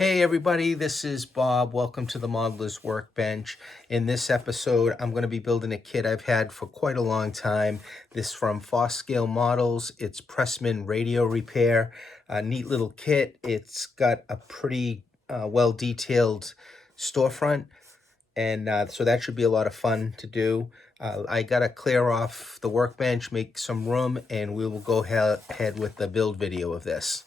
Hey everybody, this is Bob. Welcome to the Modeler's Workbench. In this episode, I'm going to be building a kit I've had for quite a long time. This from Foscale Models. It's Pressman radio repair. A neat little kit. It's got a pretty well-detailed storefront, and so that should be a lot of fun to do. I got to clear off the workbench, make some room, and we will go ahead with the build video of this.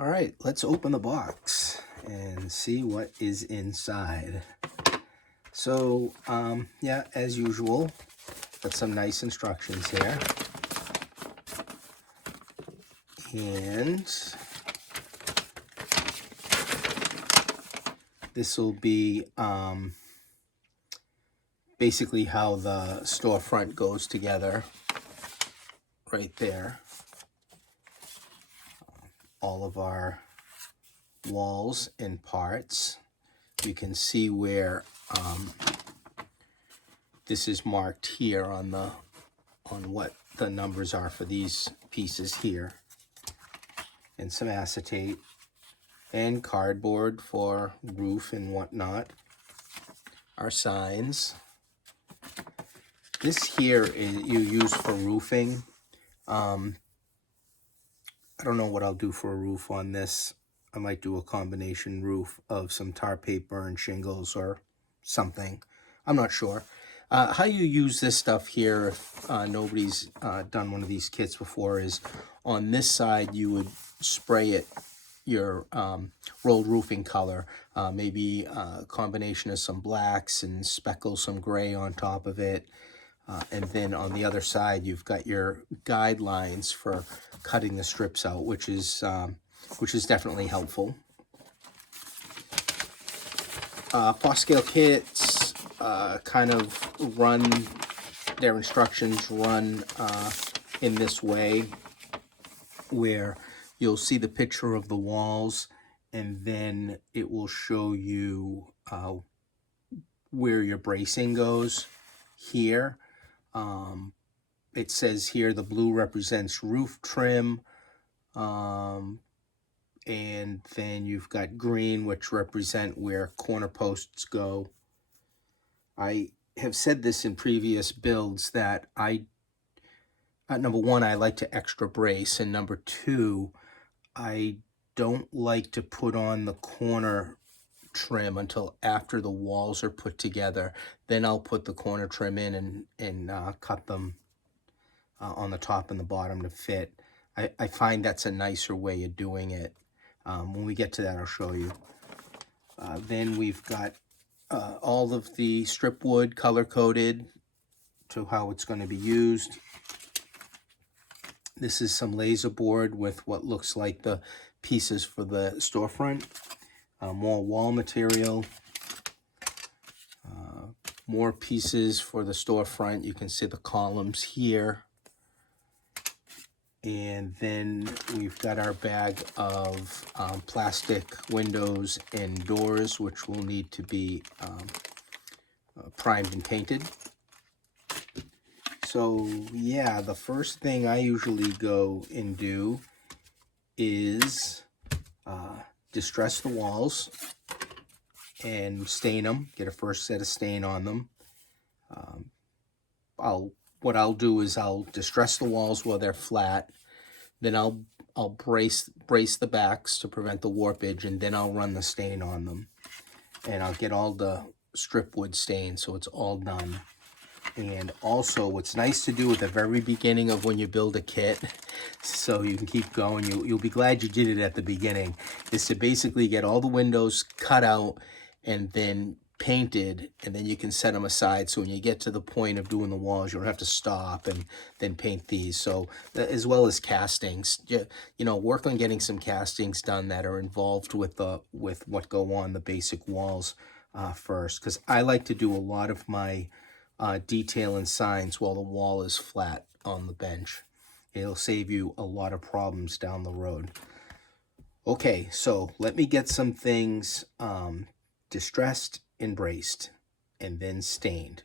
All right, let's open the box and see what is inside. So, yeah, as usual, got some nice instructions here. And this will be basically how the storefront goes together right there. All of our walls and parts. You can see where this is marked here on what the numbers are for these pieces here, and some acetate and cardboard for roof and whatnot. Our signs. This here is you use for roofing. I don't know what I'll do for a roof on this. I might do a combination roof of some tar paper and shingles or something. I'm not sure. How you use this stuff here, if nobody's done one of these kits before, is on this side you would spray it your rolled roofing color, maybe a combination of some blacks and speckle some gray on top of it. And then on the other side, you've got your guidelines for cutting the strips out, which is definitely helpful. Foscale kits kind of run, their instructions run in this way, where you'll see the picture of the walls, and then it will show you where your bracing goes here. It says here the blue represents roof trim, and then you've got green, which represent where corner posts go. I have said this in previous builds that number one, I like to extra brace, and number two, I don't like to put on the corner trim until after the walls are put together. Then I'll put the corner trim in and cut them on the top and the bottom to fit. I find that's a nicer way of doing it. When we get to that, I'll show you. Then we've got all of the strip wood color-coded to how it's going to be used. This is some laser board with what looks like the pieces for the storefront. More wall material. More pieces for the storefront. You can see the columns here. And then we've got our bag of plastic windows and doors, which will need to be primed and painted. So yeah, the first thing I usually go and do is distress the walls and stain them, get a first set of stain on them. What I'll do is I'll distress the walls while they're flat, then I'll brace the backs to prevent the warpage, and then I'll run the stain on them. And I'll get all the strip wood stained so it's all done. And also, what's nice to do at the very beginning of when you build a kit, so you can keep going, you'll be glad you did it at the beginning, is to basically get all the windows cut out and then painted, and then you can set them aside, so when you get to the point of doing the walls, you don't have to stop and then paint these. So as well as castings, you know, work on getting some castings done that are involved with what go on the basic walls first, because I like to do a lot of my detail and signs while the wall is flat on the bench. It'll save you a lot of problems down the road. Okay, so let me get some things distressed and braced, and then stained.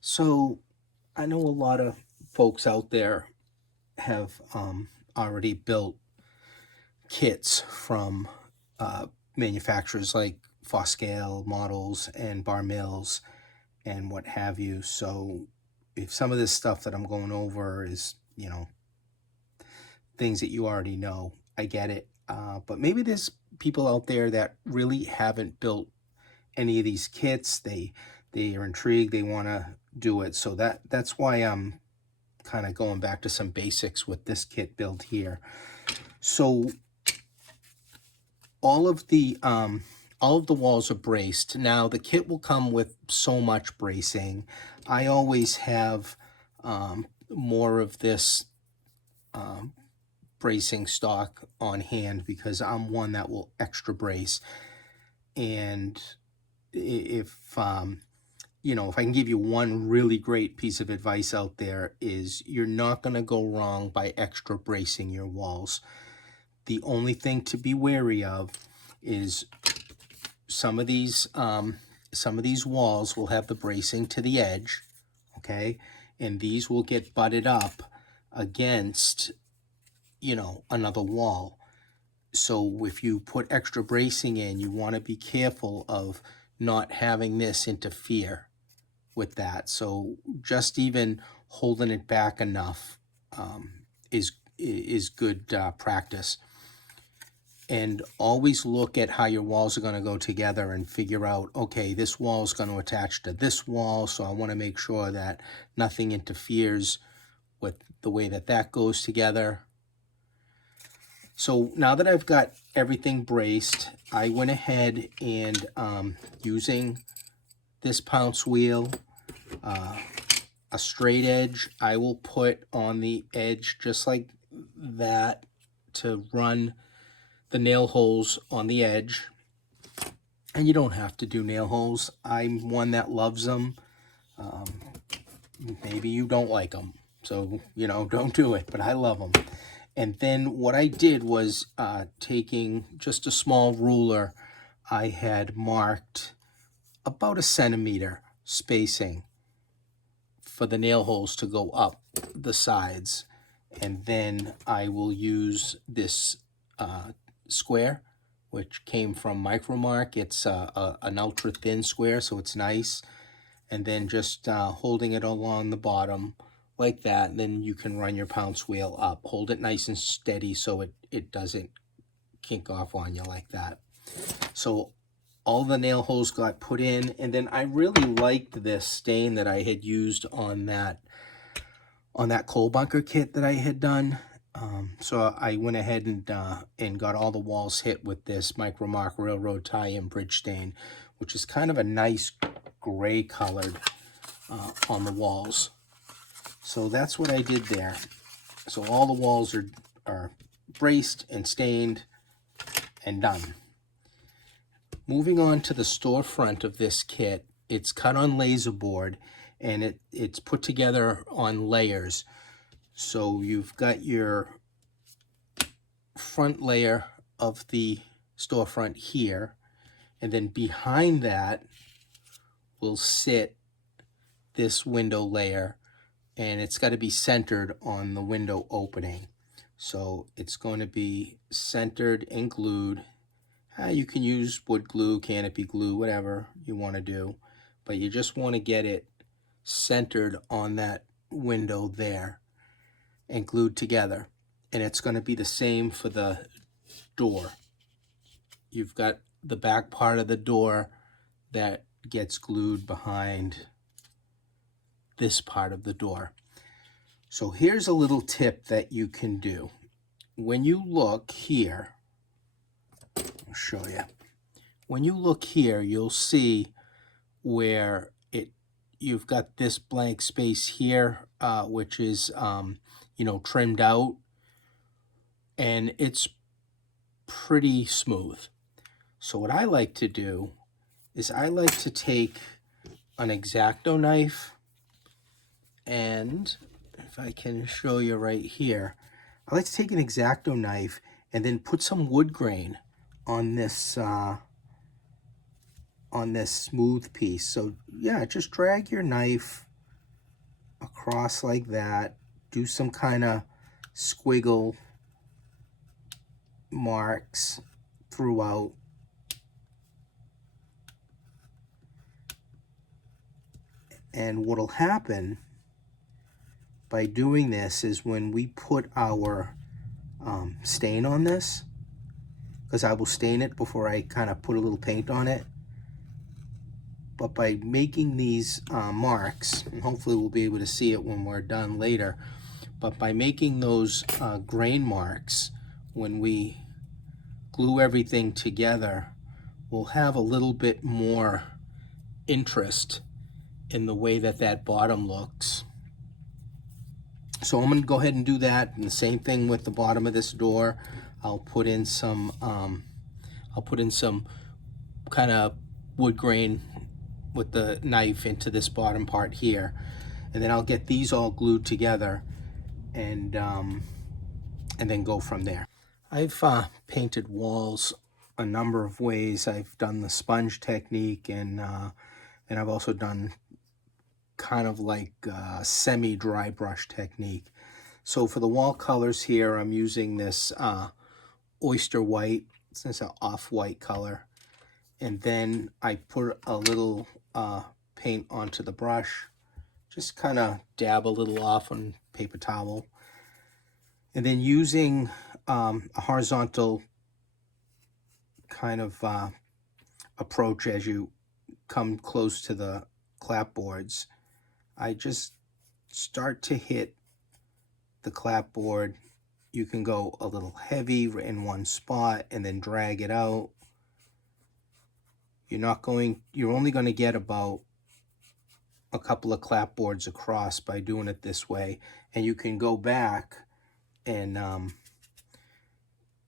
So I know a lot of folks out there have already built kits from manufacturers like Foscale models and Bar Mills and what have you. So if some of this stuff that I'm going over is, you know, things that you already know, I get it. But maybe there's people out there that really haven't built any of these kits. They are intrigued. They want to do it. So that's why I'm kind of going back to some basics with this kit build here. So all of the walls are braced. Now the kit will come with so much bracing. I always have more of this bracing stock on hand because I'm one that will extra brace. And if you know, if I can give you one really great piece of advice out there, is you're not going to go wrong by extra bracing your walls. The only thing to be wary of is some of these walls will have the bracing to the edge, okay, and these will get butted up against, you know, another wall. So if you put extra bracing in, you want to be careful of not having this interfere with that. So just even holding it back enough is good practice. And always look at how your walls are going to go together and figure out, okay, this wall is going to attach to this wall, so I want to make sure that nothing interferes with the way that that goes together. So now that I've got everything braced, I went ahead and using this pounce wheel, a straight edge, I will put on the edge just like that to run the nail holes on the edge. And you don't have to do nail holes. I'm one that loves them. Maybe you don't like them, so, you know, don't do it, but I love them. And then what I did was taking just a small ruler, I had marked about 1 centimeter spacing for the nail holes to go up the sides. And then I will use this square, which came from Micromark. It's an ultra thin square, so it's nice. And then just holding it along the bottom like that, and then you can run your pounce wheel up. Hold it nice and steady so it doesn't kink off on you like that. So all the nail holes got put in, and then I really liked this stain that I had used on that coal bunker kit that I had done. So I went ahead and got all the walls hit with this Micromark Railroad Tie-In Bridge Stain, which is kind of a nice gray colored on the walls. So that's what I did there. So all the walls are braced and stained and done. Moving on to the storefront of this kit, it's cut on laser board and it's put together on layers. So you've got your front layer of the storefront here, and then behind that will sit this window layer, and it's got to be centered on the window opening. So it's going to be centered and glued. You can use wood glue, canopy glue, whatever you want to do, but you just want to get it centered on that window there and glued together. And it's going to be the same for the door. You've got the back part of the door that gets glued behind this part of the door. So here's a little tip that you can do. When you look here, I'll show you. When you look here, you'll see where you've got this blank space here, which is you know, trimmed out, and it's pretty smooth. So what I like to do is I like to take an X-Acto knife, and if I can show you right here, I like to take an X-Acto knife and then put some wood grain on this smooth piece. So yeah, just drag your knife across like that, do some kind of squiggle marks throughout. And what'll happen by doing this is when we put our stain on this, because I will stain it before I kind of put a little paint on it, but by making these marks, and hopefully we'll be able to see it when we're done later, but by making those grain marks, when we glue everything together, we'll have a little bit more interest in the way that that bottom looks. So I'm going to go ahead and do that, and the same thing with the bottom of this door. I'll put in some kind of wood grain with the knife into this bottom part here, and then I'll get these all glued together, and then go from there. I've painted walls a number of ways. I've done the sponge technique, and I've also done kind of like semi-dry brush technique. So for the wall colors here, I'm using this oyster white. It's an off-white color, and then I put a little paint onto the brush, just kind of dab a little off on paper towel, and then using a horizontal kind of approach as you come close to the clapboards, I just start to hit the clapboard. You can go a little heavy in one spot and then drag it out. You're only going to get about a couple of clapboards across by doing it this way, and you can go back and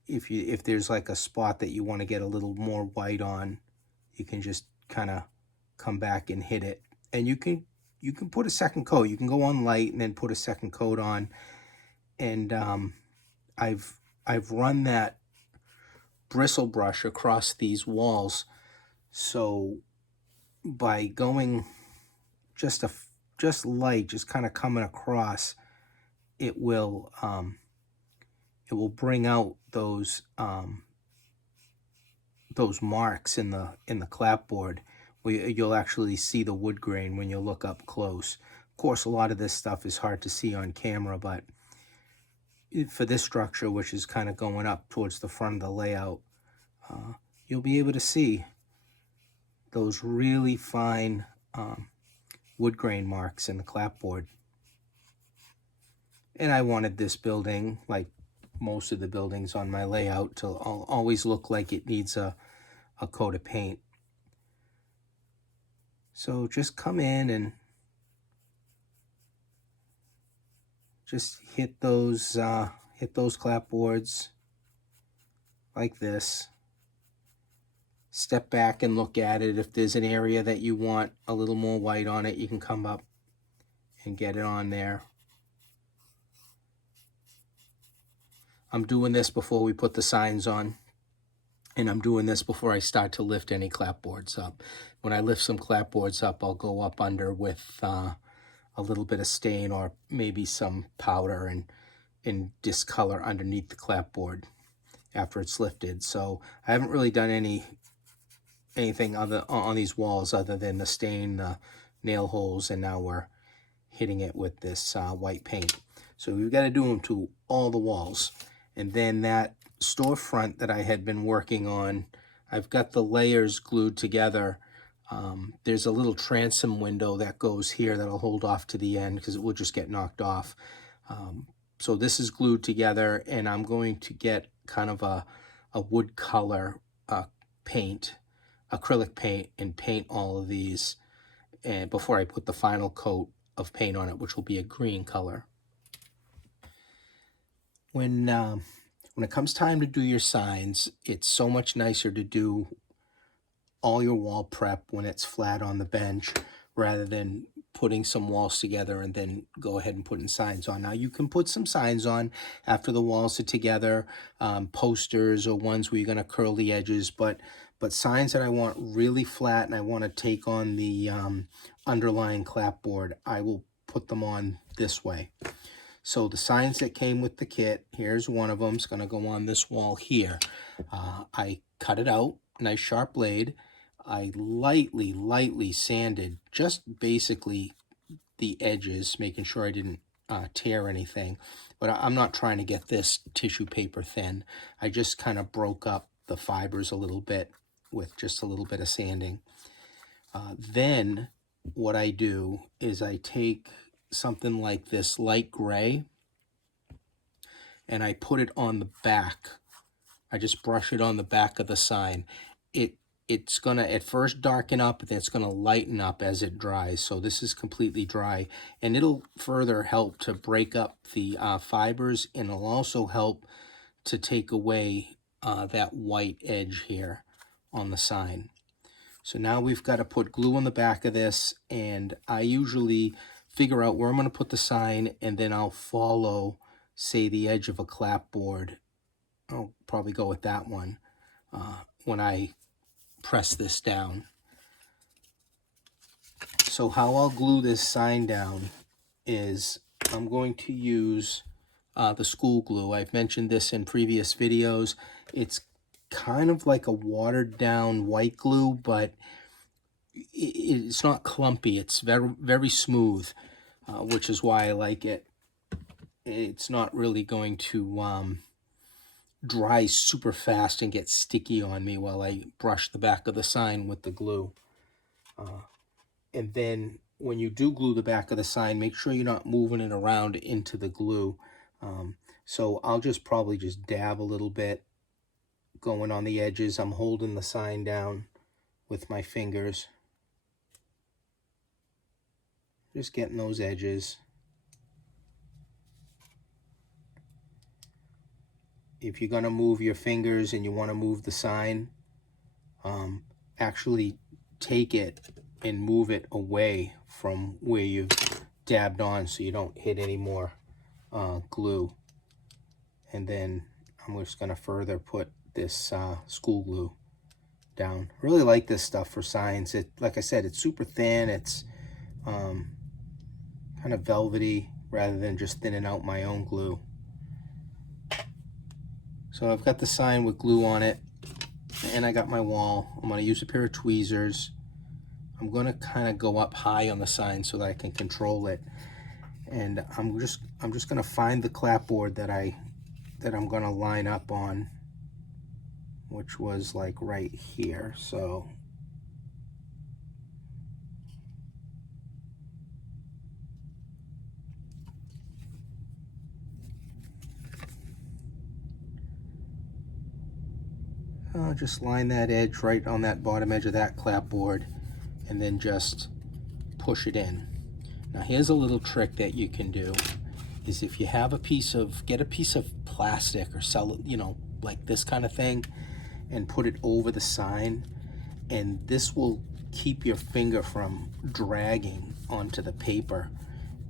if there's like a spot that you want to get a little more white on, you can just kind of come back and hit it, and you can put a second coat. You can go on light and then put a second coat on, and I've run that bristle brush across these walls, so by going just light, just kind of coming across, it will bring out those marks in the clapboard, where you'll actually see the wood grain when you look up close. Of course, a lot of this stuff is hard to see on camera, but for this structure, which is kind of going up towards the front of the layout, you'll be able to see those really fine wood grain marks in the clapboard. And I wanted this building, like most of the buildings on my layout, to always look like it needs a coat of paint. So just come in and just hit those clapboards like this. Step back and look at it. If there's an area that you want a little more white on it, you can come up and get it on there. I'm doing this before we put the signs on, and I'm doing this before I start to lift any clapboards up. When I lift some clapboards up, I'll go up under with a little bit of stain or maybe some powder and discolor underneath the clapboard after it's lifted. So I haven't really done anything on these walls other than the stain, the nail holes, and now we're hitting it with this white paint. So we've got to do them to all the walls. And then that storefront that I had been working on, I've got the layers glued together. There's a little transom window that goes here that'll hold off to the end because it will just get knocked off. So this is glued together, and I'm going to get kind of a wood color paint, acrylic paint, and paint all of these and before I put the final coat of paint on it, which will be a green color. When it comes time to do your signs, it's so much nicer to do all your wall prep when it's flat on the bench rather than putting some walls together and then go ahead and putting signs on. Now you can put some signs on after the walls are together, posters or ones where you're going to curl the edges, but signs that I want really flat and I want to take on the underlying clapboard, I will put them on this way. So the signs that came with the kit, here's one of them. It's going to go on this wall here. I cut it out, nice sharp blade. I lightly sanded just basically the edges, making sure I didn't tear anything. But I'm not trying to get this tissue paper thin. I just kind of broke up the fibers a little bit with just a little bit of sanding. Then what I do is I take something like this light gray and I put it on the back. I just brush it on the back of the sign. It's gonna at first darken up, and then it's gonna lighten up as it dries. So this is completely dry, and it'll further help to break up the fibers, and it'll also help to take away that white edge here on the sign. So now we've got to put glue on the back of this, and I usually figure out where I'm going to put the sign, and then I'll follow, say, the edge of a clapboard. I'll probably go with that one when I press this down. So how I'll glue this sign down is I'm going to use the school glue. I've mentioned this in previous videos. It's kind of like a watered down white glue, but it's not clumpy. It's very smooth, which is why I like it. It's not really going to dry super fast and get sticky on me while I brush the back of the sign with the glue. And then when you do glue the back of the sign, make sure you're not moving it around into the glue. So I'll just probably just dab a little bit going on the edges. I'm holding the sign down with my fingers. Just getting those edges. If you're going to move your fingers and you want to move the sign, actually take it and move it away from where you've dabbed on so you don't hit any more glue. And then I'm just going to further put this school glue down. I really like this stuff for signs. Like I said, it's super thin. It's kind of velvety rather than just thinning out my own glue. So I've got the sign with glue on it, and I got my wall. I'm going to use a pair of tweezers. I'm going to kind of go up high on the sign so that I can control it. And I'm just going to find the clapboard that I'm going to line up on, which was like right here. So I'll just line that edge right on that bottom edge of that clapboard and then just push it in. Now here's a little trick that you can do, is if you have get a piece of plastic or like this kind of thing, and put it over the sign, and this will keep your finger from dragging onto the paper.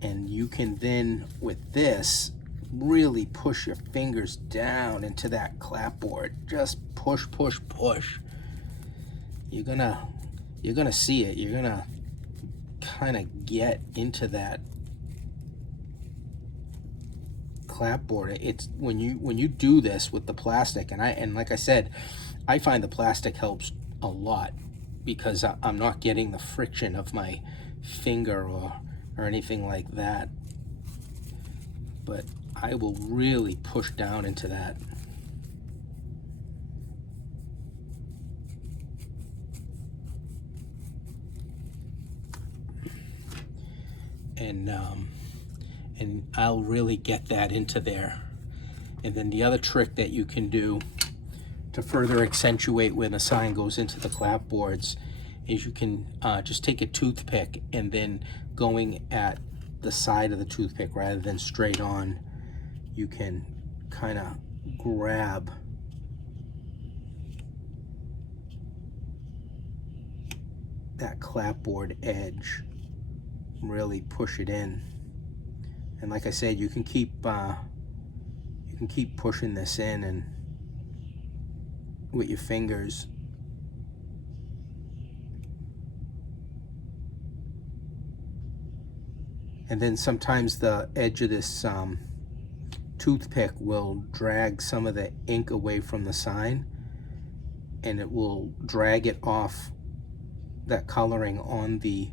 And you can then, with this, really push your fingers down into that clapboard. Just push. You're gonna see it. You're gonna kind of get into that clapboard. It's when you do this with the plastic, and like I said, I find the plastic helps a lot because I'm not getting the friction of my finger or anything like that. But I will really push down into that. And I'll really get that into there. And then the other trick that you can do to further accentuate when the sign goes into the clapboards is you can just take a toothpick, and then going at the side of the toothpick rather than straight on, you can kind of grab that clapboard edge, really push it in. And like I said, you can keep pushing this in and with your fingers. And then sometimes the edge of this toothpick will drag some of the ink away from the sign, and it will drag it off that coloring on the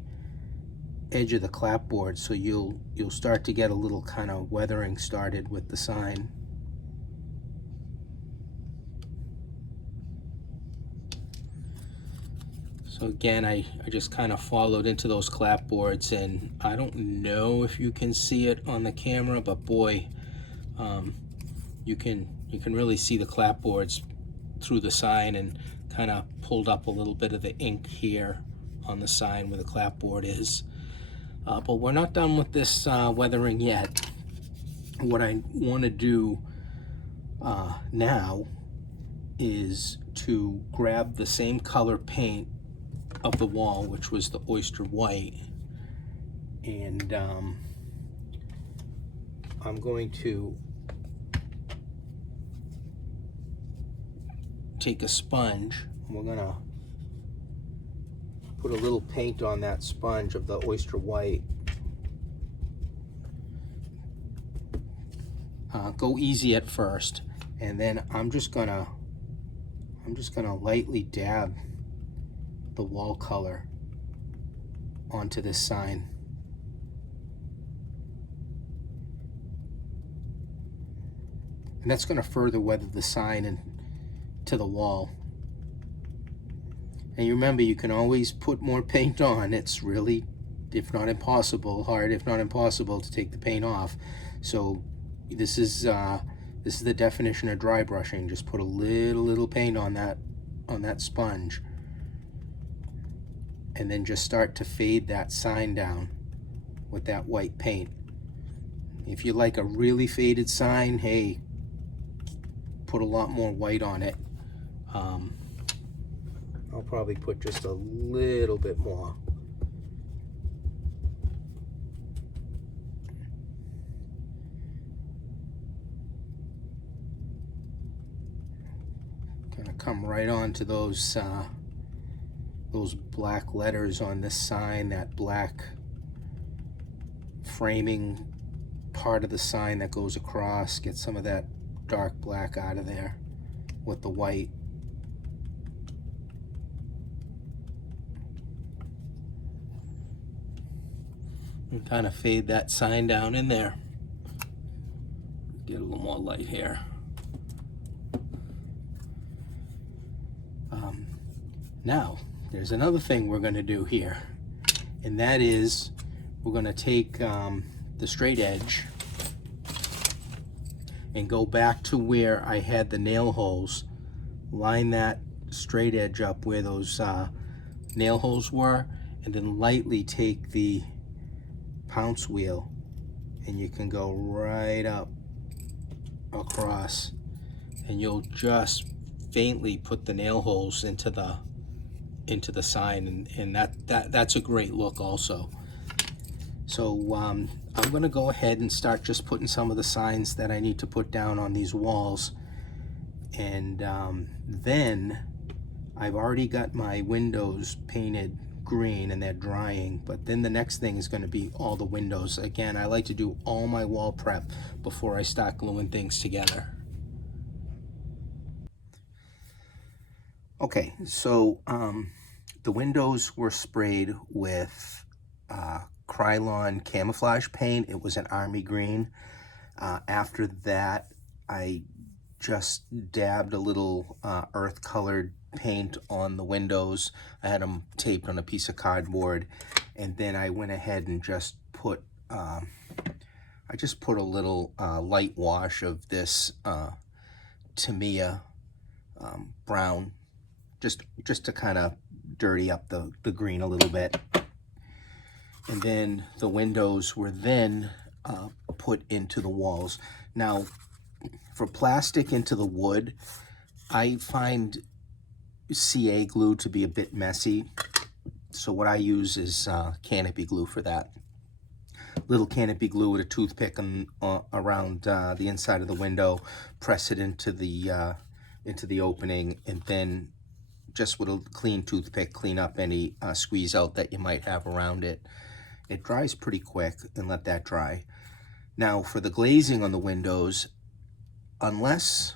edge of the clapboard, so you'll start to get a little kind of weathering started with the sign. So again, I just kind of followed into those clapboards, and I don't know if you can see it on the camera, but boy, you can really see the clapboards through the sign, and kind of pulled up a little bit of the ink here on the sign where the clapboard is. But we're not done with this weathering yet. What I want to do now is to grab the same color paint of the wall, which was the oyster white, and I'm going to take a sponge. We're gonna put a little paint on that sponge of the oyster white. Go easy at first, and then I'm just gonna lightly dab the wall color onto this sign. And that's going to further weather the sign and to the wall. And you remember, you can always put more paint on. It's really, if not impossible, hard if not impossible to take the paint off. So this is the definition of dry brushing. Just put a little paint on that sponge, and then just start to fade that sign down with that white paint. If you like a really faded sign, hey, put a lot more white on it. I'll probably put just a little bit more. Gonna come right on to those black letters on this sign, that black framing part of the sign that goes across. Get some of that dark black out of there with the white. And kind of fade that sign down in there. Get a little more light here. Now, there's another thing we're going to do here, and that is we're going to take the straight edge and go back to where I had the nail holes, line that straight edge up where those nail holes were, and then lightly take the pounce wheel, and you can go right up across, and you'll just faintly put the nail holes into the sign, and that's a great look also. So I'm going to go ahead and start just putting some of the signs that I need to put down on these walls, and then I've already got my windows painted green and they're drying, but then the next thing is going to be all the windows. Again, I like to do all my wall prep before I start gluing things together. Okay, so the windows were sprayed with Krylon camouflage paint. It was an army green. After that, I just dabbed a little earth colored paint on the windows. I had them taped on a piece of cardboard, and then I went ahead and just put a little light wash of this Tamiya brown, just to kind of dirty up the green a little bit. And then the windows were then put into the walls. Now, for plastic into the wood, I find CA glue to be a bit messy. So what I use is canopy glue for that. Little canopy glue with a toothpick around the inside of the window, press it into the opening, and then just with a clean toothpick, clean up any squeeze out that you might have around it. It dries pretty quick, and let that dry. Now for the glazing on the windows, unless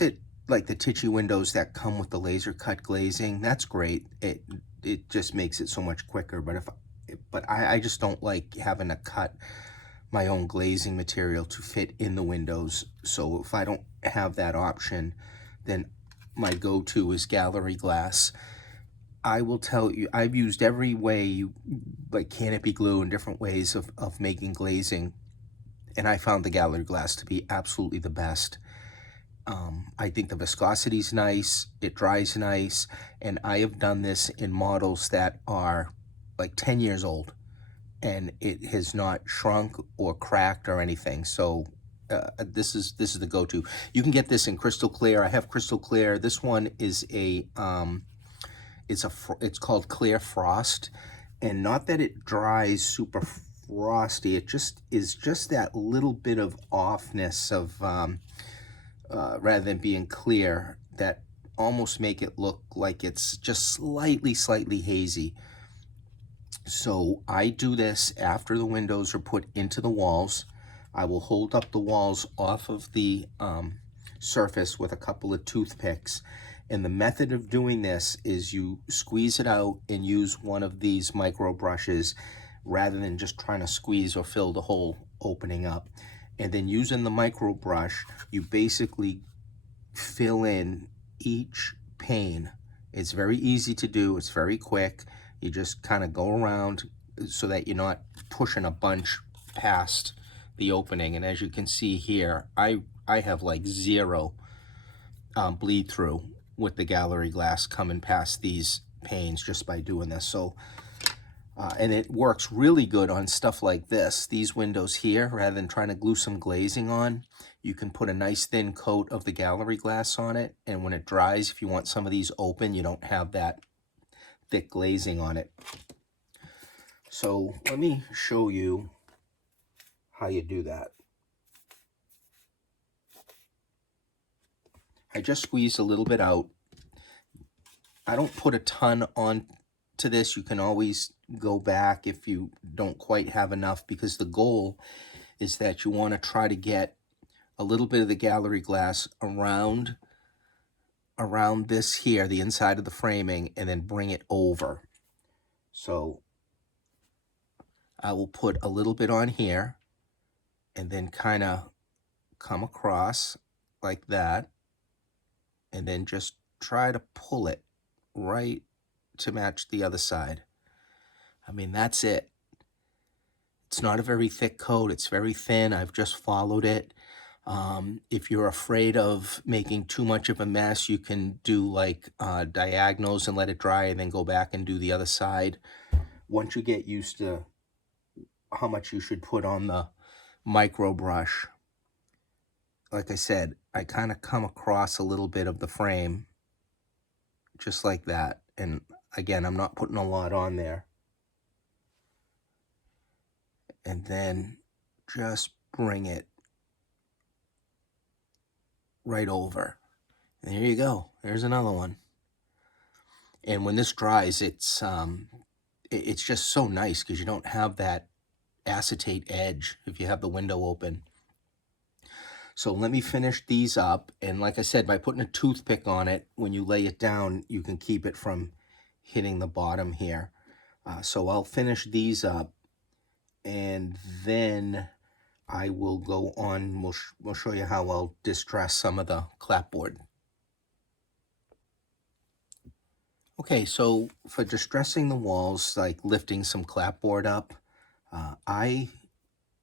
it, like the Tichy windows that come with the laser cut glazing, that's great. It just makes it so much quicker. But I just don't like having to cut my own glazing material to fit in the windows. So if I don't have that option, then my go-to is gallery glass. I will tell you, I've used every way, like canopy glue and different ways of making glazing, and I found the gallery glass to be absolutely the best. I think the viscosity is nice, it dries nice, and I have done this in models that are like 10 years old, and it has not shrunk or cracked or anything. So this is the go-to. You can get this in crystal clear. I have crystal clear. This one is it's called Clear Frost, and not that it dries super frosty. It just is just that little bit of offness of rather than being clear, that almost make it look like it's just slightly hazy. So I do this after the windows are put into the walls. I will hold up the walls off of the surface with a couple of toothpicks. And the method of doing this is you squeeze it out and use one of these micro brushes rather than just trying to squeeze or fill the whole opening up. And then using the micro brush, you basically fill in each pane. It's very easy to do. It's very quick. You just kind of go around so that you're not pushing a bunch past the opening. And as you can see here, I have like zero bleed through with the gallery glass coming past these panes just by doing this. So and it works really good on stuff like this. These windows here, rather than trying to glue some glazing on, you can put a nice thin coat of the gallery glass on it. And when it dries, if you want some of these open, you don't have that thick glazing on it. So let me show you how you do that. I just squeezed a little bit out. I don't put a ton on to this. You can always go back if you don't quite have enough, because the goal is that you want to try to get a little bit of the gallery glass around this here, the inside of the framing, and then bring it over. So I will put a little bit on here and then kind of come across like that, and then just try to pull it right to match the other side. I mean, that's it. It's not a very thick coat. It's very thin. I've just followed it. If you're afraid of making too much of a mess, you can do like diagonals and let it dry and then go back and do the other side. Once you get used to how much you should put on the micro brush, like I said, I kind of come across a little bit of the frame just like that. And again, I'm not putting a lot on there. And then just bring it right over. And there you go. There's another one. And when this dries, it's just so nice because you don't have that acetate edge if you have the window open. So let me finish these up. And like I said, by putting a toothpick on it, when you lay it down, you can keep it from hitting the bottom here. So I'll finish these up, and then I will go on. We'll show you how I'll distress some of the clapboard. Okay, so for distressing the walls, like lifting some clapboard up, I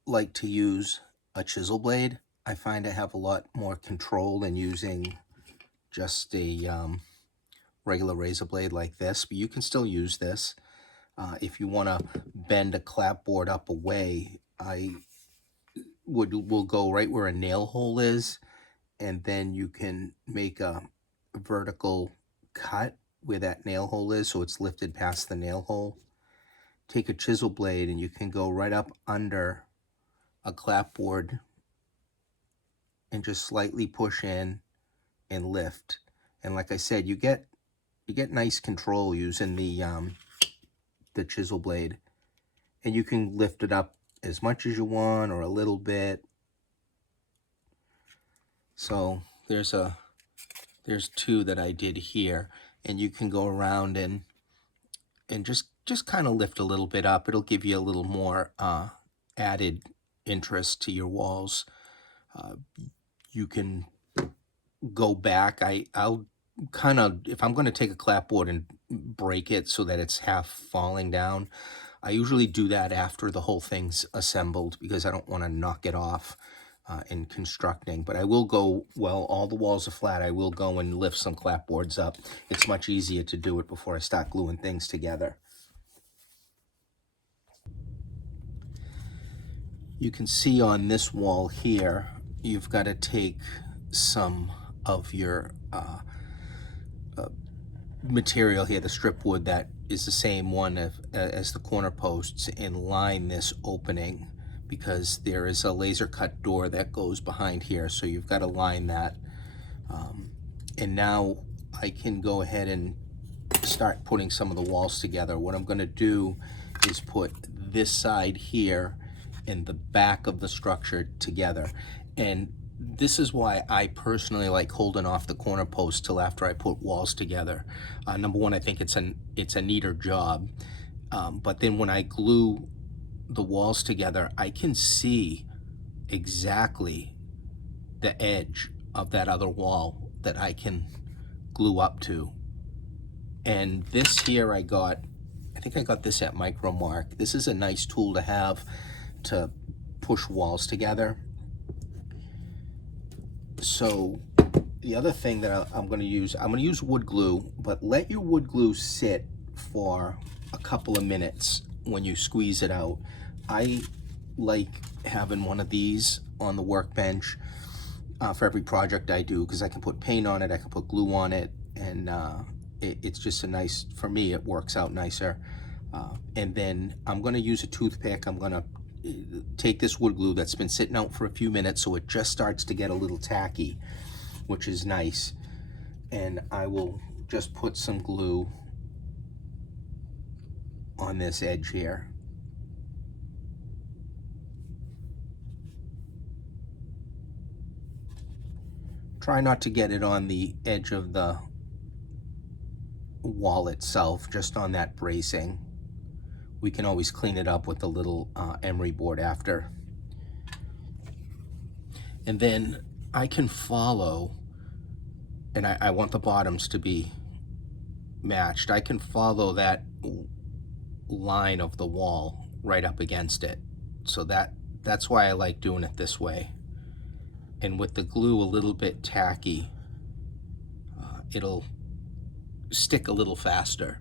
like to use a chisel blade. I find I have a lot more control than using just a regular razor blade like this, but you can still use this. If you want to bend a clapboard up away, I will go right where a nail hole is, and then you can make a vertical cut where that nail hole is so it's lifted past the nail hole. Take a chisel blade and you can go right up under a clapboard and just slightly push in and lift. And like I said, you get nice control using the chisel blade, and you can lift it up as much as you want or a little bit. So there's two that I did here, and you can go around and just kind of lift a little bit up. It'll give you a little more added interest to your walls. You can go back. I'll kind of, if I'm going to take a clapboard and break it so that it's half falling down, I usually do that after the whole thing's assembled because I don't want to knock it off in constructing. But I will go, well, all the walls are flat, I will go and lift some clapboards up. It's much easier to do it before I start gluing things together. You can see on this wall here, you've got to take some of your material here, the strip wood that is the same one as the corner posts, and line this opening because there is a laser cut door that goes behind here, so you've got to line that. And now I can go ahead and start putting some of the walls together. What I'm going to do is put this side here and the back of the structure together, and this is why I personally like holding off the corner posts till after I put walls together. Number one, I think it's a neater job, but then when I glue the walls together, I can see exactly the edge of that other wall that I can glue up to. And this here I think I got this at Micro Mark. This is a nice tool to have to push walls together. So the other thing that I'm going to use wood glue, but let your wood glue sit for a couple of minutes when you squeeze it out. I like having one of these on the workbench for every project I do because I can put paint on it, I can put glue on it, and it's just a nice, for me it works out nicer. And then I'm going to use a toothpick. I'm going to take this wood glue that's been sitting out for a few minutes so it just starts to get a little tacky, which is nice, and I will just put some glue on this edge here. Try not to get it on the edge of the wall itself, just on that bracing. We can always clean it up with the little emery board after. And then I can follow, and I want the bottoms to be matched. I can follow that line of the wall right up against it. So that's why I like doing it this way. And with the glue a little bit tacky, it'll stick a little faster.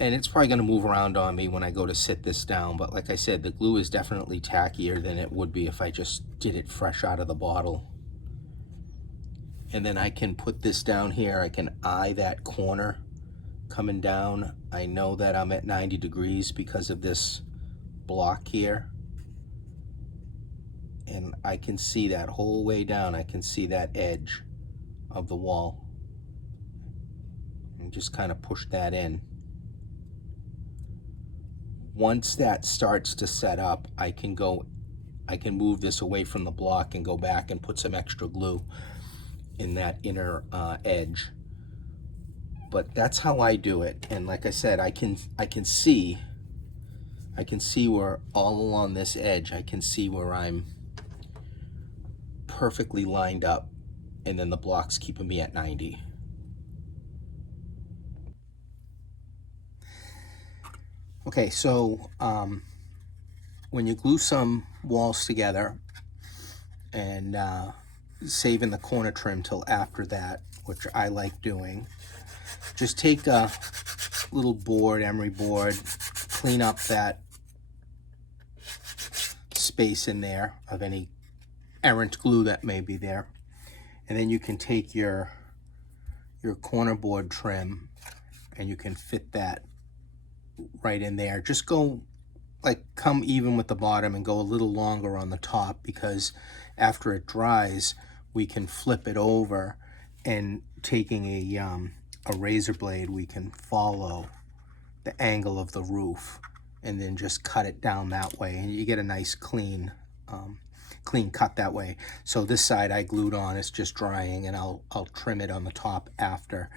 And it's probably going to move around on me when I go to sit this down, but like I said, the glue is definitely tackier than it would be if I just did it fresh out of the bottle. And then I can put this down here. I can eye that corner coming down. I know that I'm at 90 degrees because of this block here. And I can see that whole way down. I can see that edge of the wall. And just kind of push that in. Once that starts to set up, I can move this away from the block and go back and put some extra glue in that inner edge. But that's how I do it. And like I said, I can see where all along this edge, I can see where I'm perfectly lined up, and then the block's keeping me at 90. Okay, so when you glue some walls together and saving the corner trim till after that, which I like doing, just take a little board, emery board, clean up that space in there of any errant glue that may be there, and then you can take your corner board trim and you can fit that right in there. Just go, like, come even with the bottom and go a little longer on the top, because after it dries we can flip it over, and taking a razor blade we can follow the angle of the roof and then just cut it down that way, and you get a nice clean clean cut that way. So this side I glued on, it's just drying, and I'll trim it on the top after.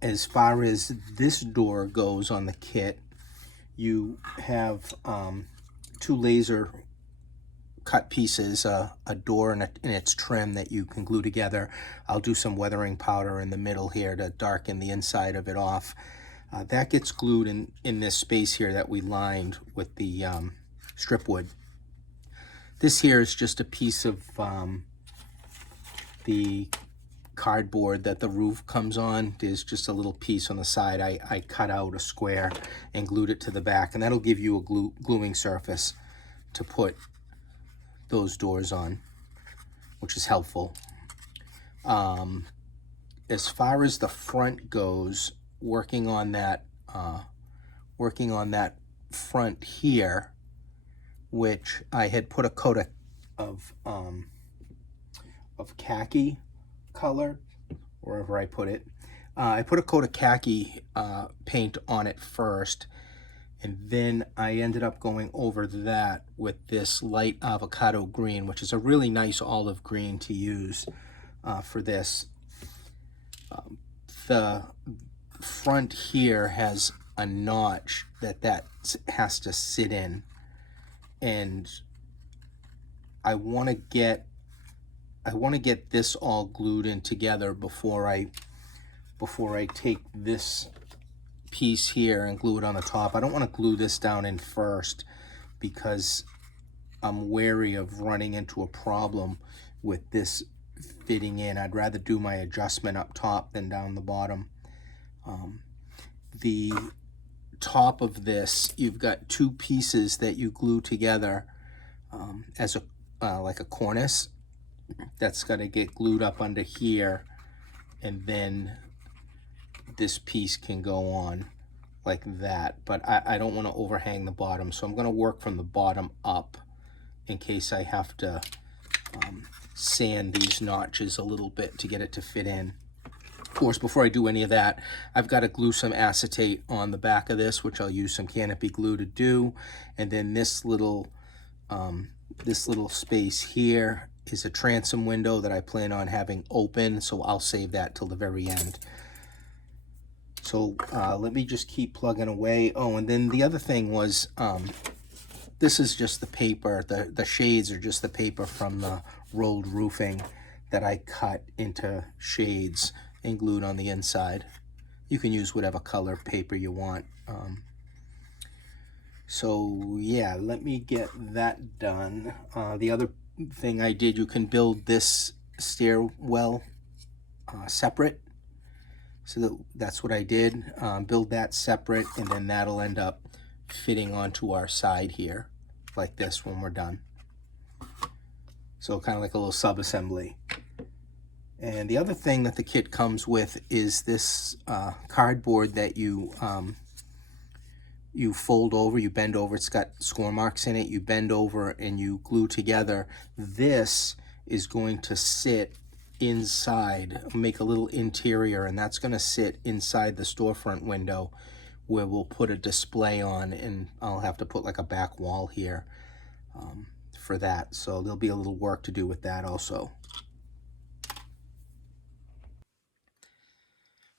As far as this door goes on the kit, you have 2 laser cut pieces, a door and its trim that you can glue together. I'll do some weathering powder in the middle here to darken the inside of it off. That gets glued in this space here that we lined with the strip wood. This here is just a piece of the cardboard that the roof comes on. There's just a little piece on the side. I cut out a square and glued it to the back, and that'll give you a gluing surface to put those doors on, which is helpful. As far as the front goes, working on that front here, which I had put a coat of khaki color, wherever I put it. I put a coat of khaki paint on it first, and then I ended up going over that with this light avocado green, which is a really nice olive green to use for this. The front here has a notch that has to sit in, and I want to get this all glued in together before I take this piece here and glue it on the top. I don't want to glue this down in first because I'm wary of running into a problem with this fitting in. I'd rather do my adjustment up top than down the bottom. The top of this, you've got 2 pieces that you glue together as a like a cornice. That's got to get glued up under here, and then this piece can go on like that. But I don't want to overhang the bottom, so I'm going to work from the bottom up in case I have to sand these notches a little bit to get it to fit in. Of course, before I do any of that, I've got to glue some acetate on the back of this, which I'll use some canopy glue to do. And then this little space here is a transom window that I plan on having open, so I'll save that till the very end. So let me just keep plugging away. Oh, and then the other thing was, this is just the paper. The shades are just the paper from the rolled roofing that I cut into shades and glued on the inside. You can use whatever color paper you want. So yeah, let me get that done. The other thing I did, you can build this stairwell separate. So that's what I did. Build that separate, and then that'll end up fitting onto our side here like this when we're done. So kind of like a little sub-assembly. And the other thing that the kit comes with is this cardboard that you fold over, you bend over. It's got score marks in it. You bend over and you glue together. This is going to sit inside, make a little interior, and that's going to sit inside the storefront window where we'll put a display on, and I'll have to put like a back wall here for that. So there'll be a little work to do with that also.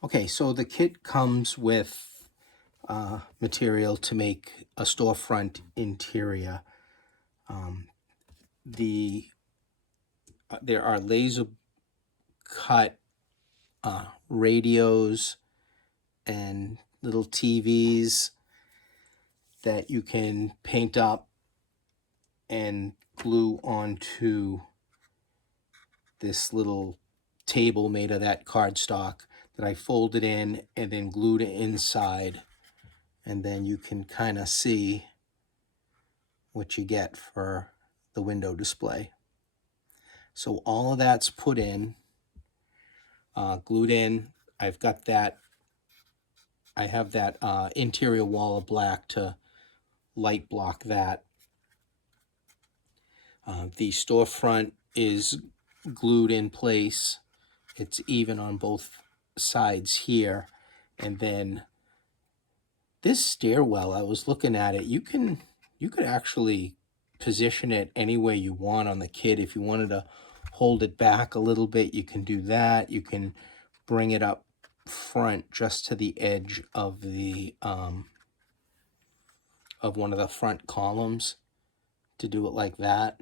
Okay, so the kit comes with material to make a storefront interior. There are laser cut radios and little TVs that you can paint up and glue onto this little table made of that cardstock that I folded in and then glued it inside, and then you can kind of see what you get for the window display. So all of that's put in, glued in. I've got that, I have that interior wall of black to light block that. The storefront is glued in place. It's even on both sides here. And then this stairwell, I was looking at it, you could actually position it any way you want on the kit. If you wanted to hold it back a little bit, you can do that. You can bring it up front just to the edge of the of one of the front columns to do it like that,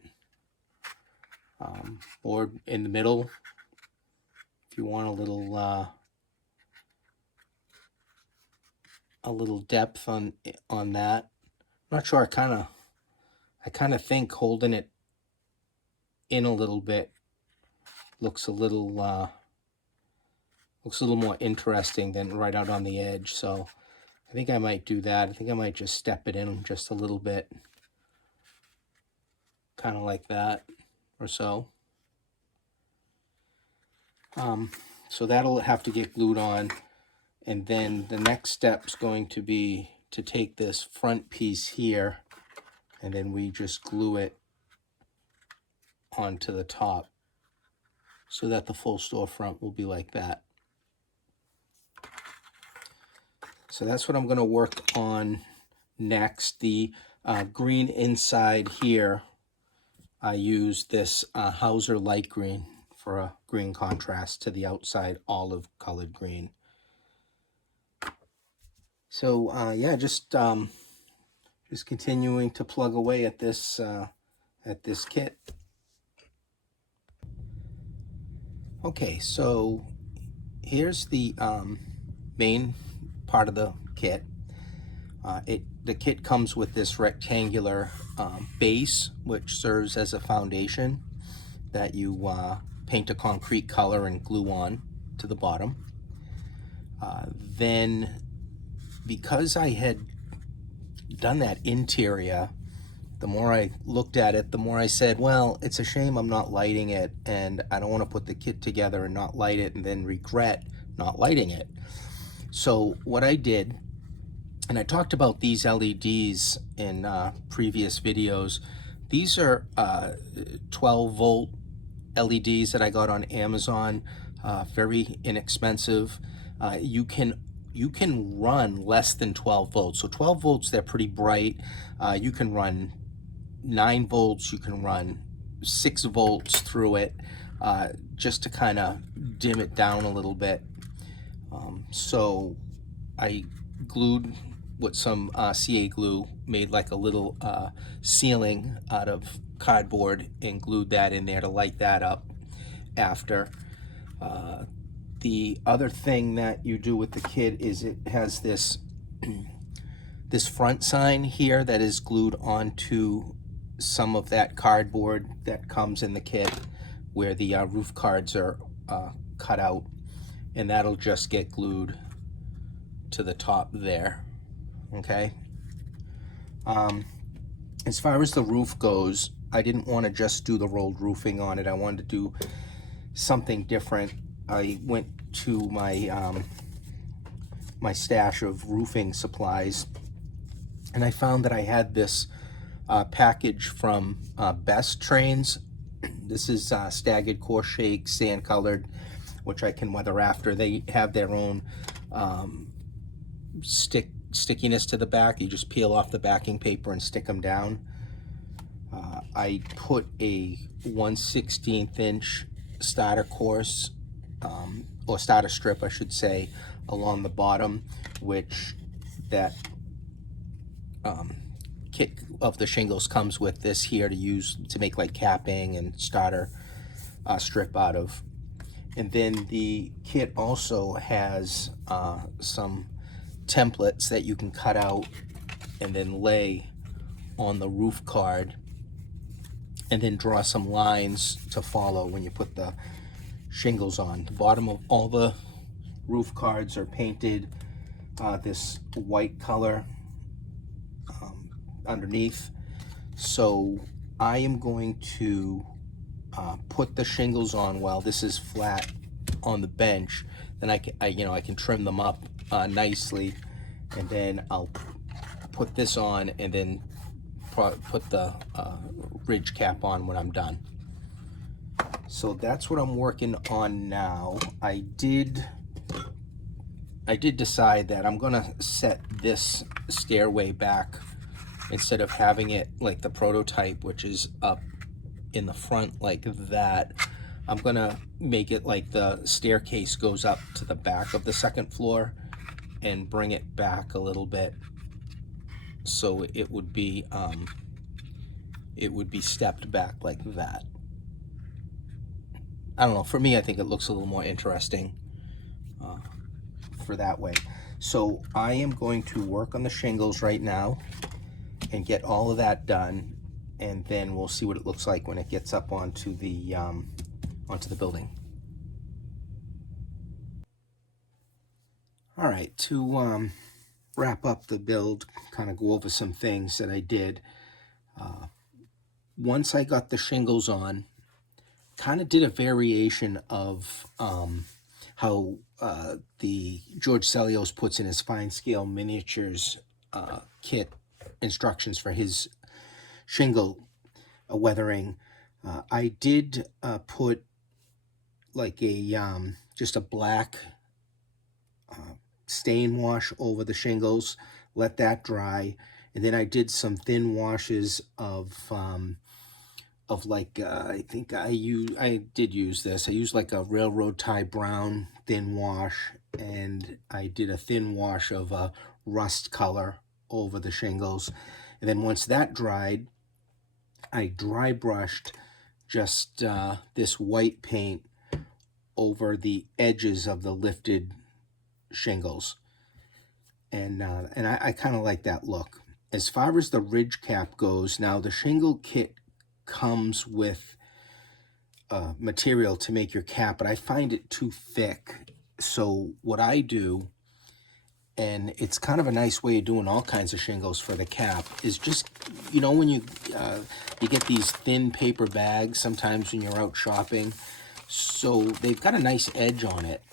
or in the middle if you want a little depth on that. I'm not sure. I kind of think holding it in a little bit looks a little more interesting than right out on the edge. So I think I might do that. I think I might just step it in just a little bit, kind of like that or so. So that'll have to get glued on. And then the next step's going to be to take this front piece here, and then we just glue it onto the top so that the full storefront will be like that. So that's what I'm going to work on next. The green inside here, I use this Hauser light green for a green contrast to the outside olive colored green. So yeah, just continuing to plug away at this kit. Okay, so here's the main part of the kit. The kit comes with this rectangular base, which serves as a foundation that you paint a concrete color and glue on to the bottom. Then, because I had done that interior, the more I looked at it, the more I said, well, it's a shame I'm not lighting it, and I don't want to put the kit together and not light it and then regret not lighting it. So what I did, and I talked about these LEDs in previous videos. These are 12 volt LEDs that I got on Amazon, very inexpensive. You can run less than 12 volts. So 12 volts, they're pretty bright. You can run 9 volts, you can run 6 volts through it, just to kind of dim it down a little bit. So I glued with some CA glue, made like a little ceiling out of cardboard and glued that in there to light that up after. The other thing that you do with the kit is it has this this front sign here that is glued onto some of that cardboard that comes in the kit where the roof cards are cut out, and that'll just get glued to the top there. Okay. As far as the roof goes, I didn't want to just do the rolled roofing on it. I wanted to do something different. I went to my my stash of roofing supplies, and I found that I had this package from Best Trains. This is staggered core shake, sand colored, which I can weather after. They have their own stickiness to the back. You just peel off the backing paper and stick them down. I put a 1/16 inch starter course, or starter strip I should say, along the bottom, which that kit of the shingles comes with this here to use to make like capping and starter strip out of. And then the kit also has some templates that you can cut out and then lay on the roof card, and then draw some lines to follow when you put the shingles on. The bottom of all the roof cards are painted this white color underneath. So I am going to put the shingles on while this is flat on the bench. Then I can trim them up nicely, and then I'll put this on and then put the ridge cap on when I'm done. So that's what I'm working on now. I did decide that I'm gonna set this stairway back instead of having it like the prototype, which is up in the front like that, I'm gonna make it like the staircase goes up to the back of the second floor and bring it back a little bit, so it would be stepped back like that. I don't know, for me I think it looks a little more interesting for that way. So I am going to work on the shingles right now and get all of that done, and then we'll see what it looks like when it gets up onto the building. All right, to wrap up the build, kind of go over some things that I did. Once I got the shingles on, kind of did a variation of how the George Celios puts in his fine scale miniatures kit instructions for his shingle weathering. I did put like a just a black stain wash over the shingles, let that dry, and then I did some thin washes of like I think I did use this. I used like a railroad tie brown thin wash, and I did a thin wash of a rust color over the shingles, and then once that dried, I dry brushed just this white paint over the edges of the lifted shingles, and I kind of like that look. As far as the ridge cap goes, now the shingle kit comes with material to make your cap, but I find it too thick. So what I do, and it's kind of a nice way of doing all kinds of shingles for the cap, is just, you know, when you get these thin paper bags sometimes when you're out shopping, so they've got a nice edge on it,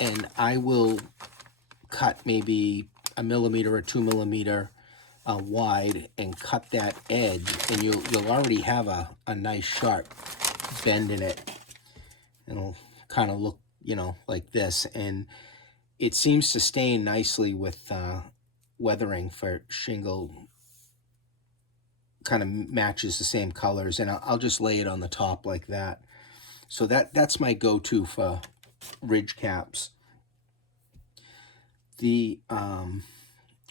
and I will cut maybe 1 millimeter or 2 millimeter wide and cut that edge, and you'll already have a nice sharp bend in it. It'll kind of look, you know, like this, and it seems to stain nicely with weathering for shingle. Kind of matches the same colors, and I'll just lay it on the top like that. So that's my go-to for ridge caps. The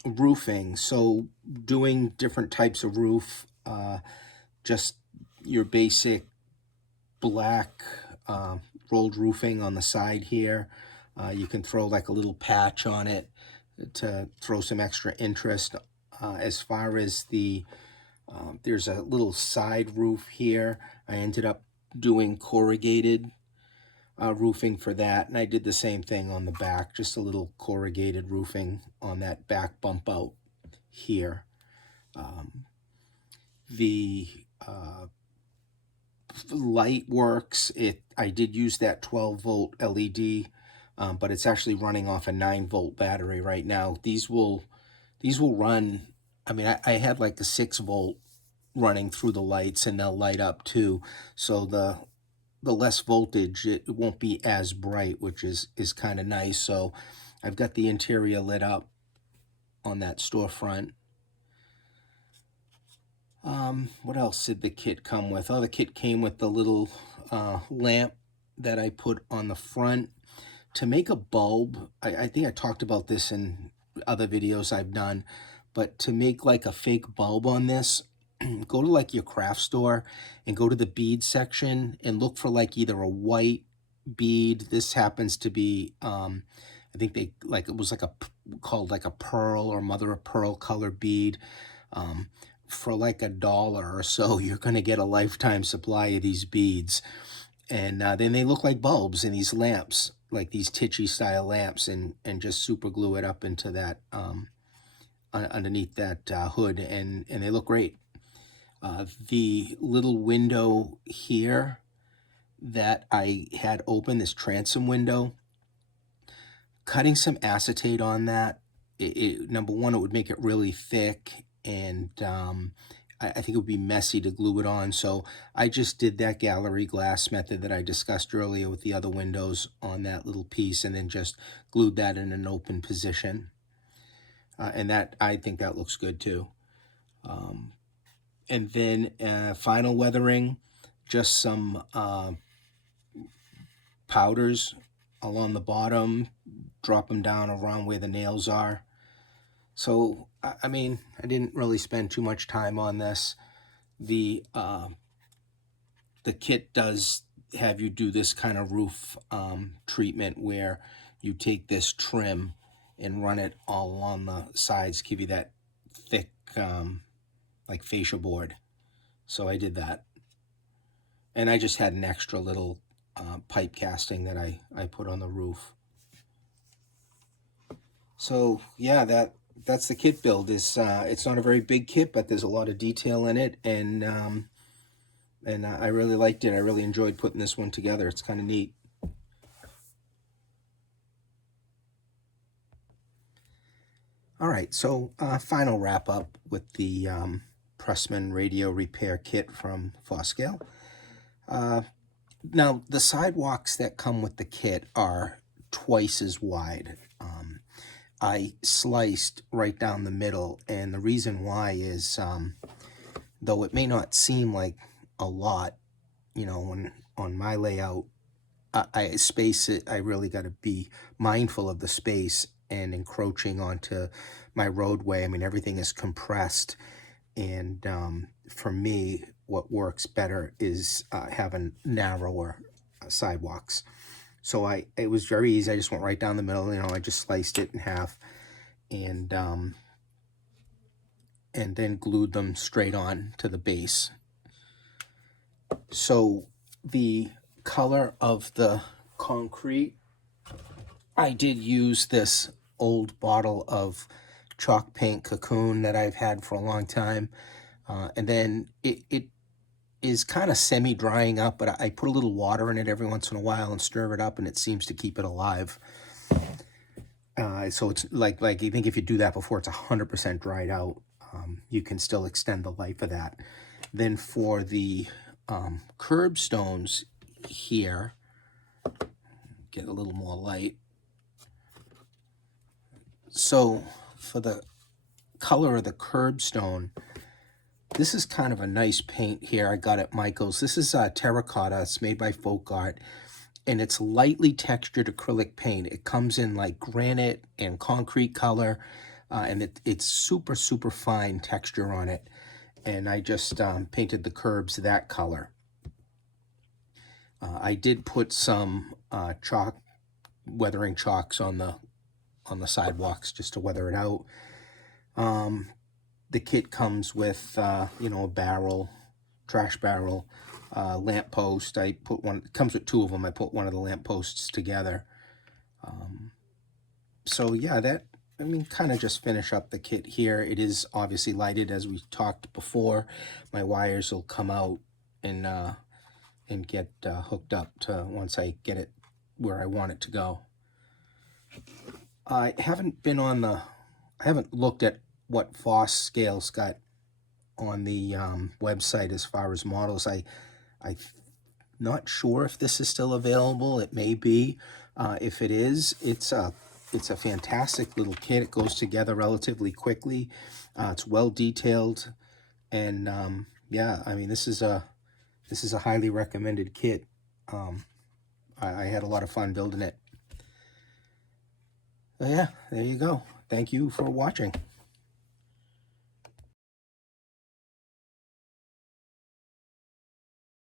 roofing, so doing different types of roof, just your basic black rolled roofing on the side here. You can throw like a little patch on it to throw some extra interest. As far as the there's a little side roof here. I ended up doing corrugated roofing for that, and I did the same thing on the back, just a little corrugated roofing on that back bump out here. The light works. I did use that 12-volt LED, but it's actually running off a 9-volt battery right now. These will run. I mean, I had like a 6-volt running through the lights, and they'll light up too. So the less voltage, it won't be as bright, which is kind of nice. So I've got the interior lit up on that storefront. What else did the kit come with? Oh, the kit came with the little lamp that I put on the front. To make a bulb, I think I talked about this in other videos I've done, but to make like a fake bulb on this, go to like your craft store and go to the bead section and look for like either a white bead. This happens to be, I think they like, it was like called like a pearl or mother of pearl color bead. For like $1 or so, you're going to get a lifetime supply of these beads. And then they look like bulbs in these lamps, like these Tichy style lamps, and just super glue it up into that, underneath that hood, and they look great. The little window here that I had open, this transom window, cutting some acetate on that, number one, it would make it really thick, and I think it would be messy to glue it on. So I just did that gallery glass method that I discussed earlier with the other windows on that little piece, and then just glued that in an open position. And that, I think that looks good too. And then final weathering, just some powders along the bottom, drop them down around where the nails are. So, I mean, I didn't really spend too much time on this. The kit does have you do this kind of roof treatment where you take this trim and run it all along the sides, give you that thick like fascia board. So I did that. And I just had an extra little pipe casting that I put on the roof. So yeah, that's the kit build. It's not a very big kit, but there's a lot of detail in it, and I really liked it. I really enjoyed putting this one together. It's kind of neat. All right, so final wrap up with the Pressman radio repair kit from Foscale. Now, the sidewalks that come with the kit are twice as wide. I sliced right down the middle, and the reason why is, though it may not seem like a lot, you know, when on my layout, I space it. I really got to be mindful of the space and encroaching onto my roadway. I mean, everything is compressed, and for me, what works better is having narrower sidewalks. So it was very easy. I just went right down the middle. You know, I just sliced it in half, and then glued them straight on to the base. So the color of the concrete, I did use this old bottle of chalk paint Cocoon that I've had for a long time, and then it is kind of semi-drying up, but I put a little water in it every once in a while and stir it up, and it seems to keep it alive. So it's like I think if you do that before it's 100% dried out, you can still extend the life of that. Then for the curbstones here, get a little more light. So for the color of the curbstone, this is kind of a nice paint here I got at Michael's. This is terracotta. It's made by Folk Art, and it's lightly textured acrylic paint. It comes in like granite and concrete color, and it's super, super fine texture on it. And I just painted the curbs that color. I did put some weathering chalks on the sidewalks just to weather it out. The kit comes with you know, a barrel, trash barrel, lamp post. I put one. It comes with two of them. I put one of the lamp posts together. So yeah, I mean, kind of just finish up the kit here. It is obviously lighted as we talked before. My wires will come out and get hooked up to once I get it where I want it to go. I haven't looked at what Foscale's got on the website as far as models. I'm not sure if this is still available. It may be. If it is, it's a fantastic little kit. It goes together relatively quickly. It's well detailed, and yeah, I mean, this is a highly recommended kit. I had a lot of fun building it. So yeah, there you go. Thank you for watching.